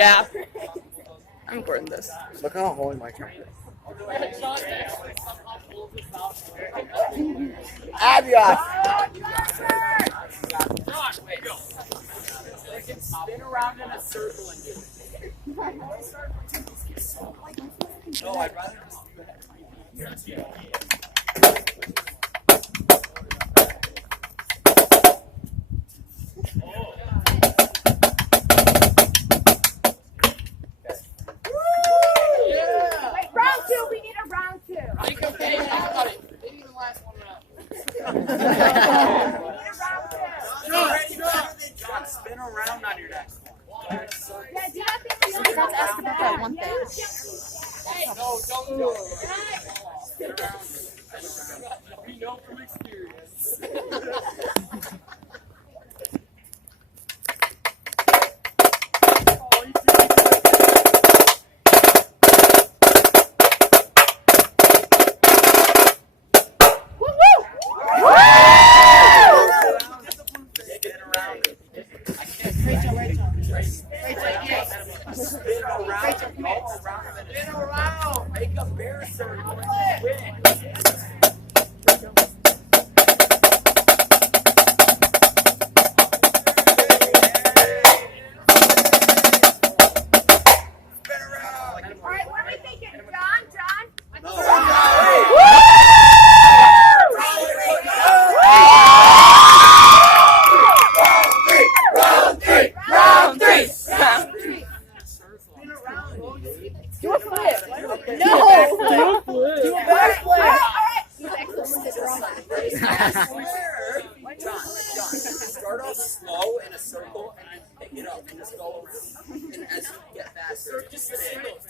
Yeah. I'm recording this. Look how holy my camera is. Adios! Spin around in a circle and do it. No, I'd rather just do that. Round two, we need a round two. Maybe the last one round. John, spin around on your next one. Yeah, do that thing I forgot to ask about that one thing. No, don't do it. Spin around. We know from experience. Spin around. Make a bear circle and win. All right, what are we thinking? John? Round three. Do a flip. No. Do a back flip. John, start off slow in a circle and then pick it up and just go around. And as you get faster, just do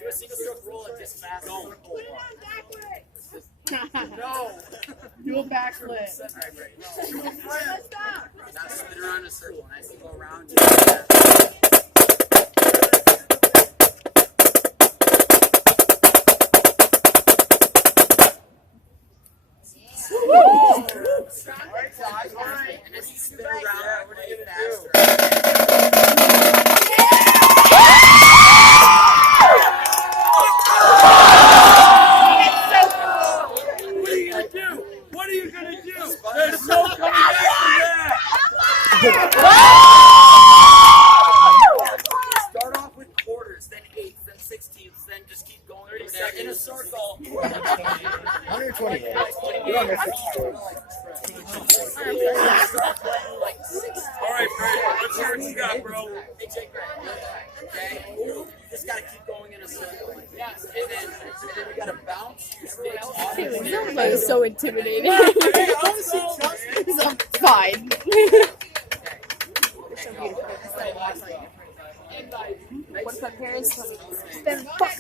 a single stroke roll and just fast. Put it on backwards. No. Do a backflip. Alright, great. Let's stop. Now spin around in a circle and as you go around, and as you spin around, we're gonna get faster. What are you gonna do? There's no coming back from that. Start off with quarters, then eighths, then sixteenths, then just keep going from there in a circle. 128. You're on your 64. Alright, Fred, let's hear what you got, bro. Hey, Jake, okay? You just gotta keep going in a circle. And then we gotta bounce your sticks off. That was so intimidating. So fine. What if my parents told me to spend fuck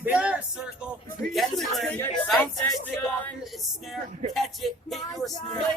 Spin in a circle, get it, bounce that stick on the snare, catch it, hit your snare.